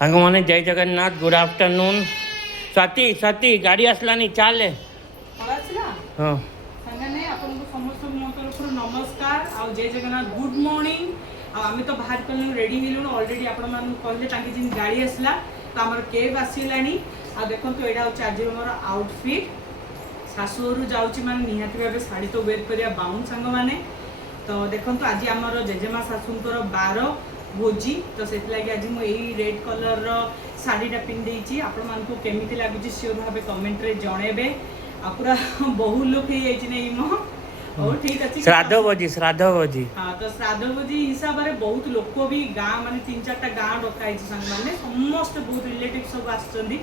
सांग मैंने जय जगन्नाथ गुड आफ्टरनून स्वाति स्वाति गाड़ी आसलानी चाले हाँ सांगने आपन को समस्त मो तरफ नमस्कार आ जय जगन्नाथ गुड मॉर्निंग आम तो बाहर कलु रेडी हेलु ऑलरेडी आपण मान कहले ताकि जिन गाड़ी आसला तो हमर केब आसीलानी आ देखंतु एडा हो आज हमर आउटफिट सासुरु जाउची मान निहाती भाबे साड़ी तो वेयर करिया बाउन संग माने तो देखंतु आज हमर जेजेमा सासुंकर 12 भोजी तो से लगे आज मुझे रेड कलर रो साड़ीटा पिन देछि आपण मान को केमिति लागुची सियोर भाबे कमेंट रे जणेबे आ पूरा बहु लोक हे जाइछि नै मो और ठीक अछि श्राद्ध भोजी हां तो श्राद्ध भोजी हिसाब रे बहुत लोक भी गां माने 3-4टा गां डकाइछि संग माने समस्त बहुत रिलेटिव सब आछछन्दी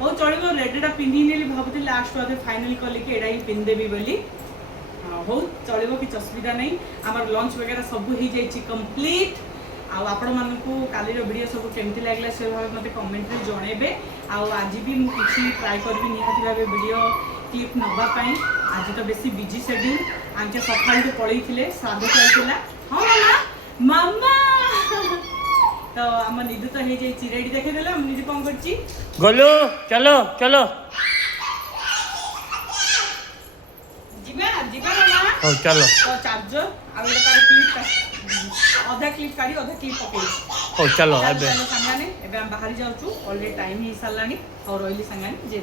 ओ चलिबो रेडटा पिन्ही नेली भाबुती लास्ट वादे फाइनली कली के एडा ही पिन देबी बोली हो चलिबो कि असुविधा नै हमर लंच वगैरह सब ही जाइछि कंप्लीट आपण मानकू कालीर वीडियो सब केमती लागला से भाव मते कमेंट रे जणेबे आज भी मु किछि ट्राई करबी निहाती भाबे वीडियो क्लिप नबा पई आज तो बेसी बिजी शेड्यूल आंके सकाळ तो पळई थिले सादो चलतिला हां मामा तो हम निदु तो हे जे चिरेडी देखे देला हम निदु कोन करछि गोलू चलो चलो जिबा जिबा ना हो चलो तो चार्जर आ एटा तार क्लिप आधा क्लिप काढ़ी आधा क्लिप पकई हो चलो संगाने एबे हम बाहर जाउछु ऑलरेडी टाइम ही सालानी और रोइली संगाने जे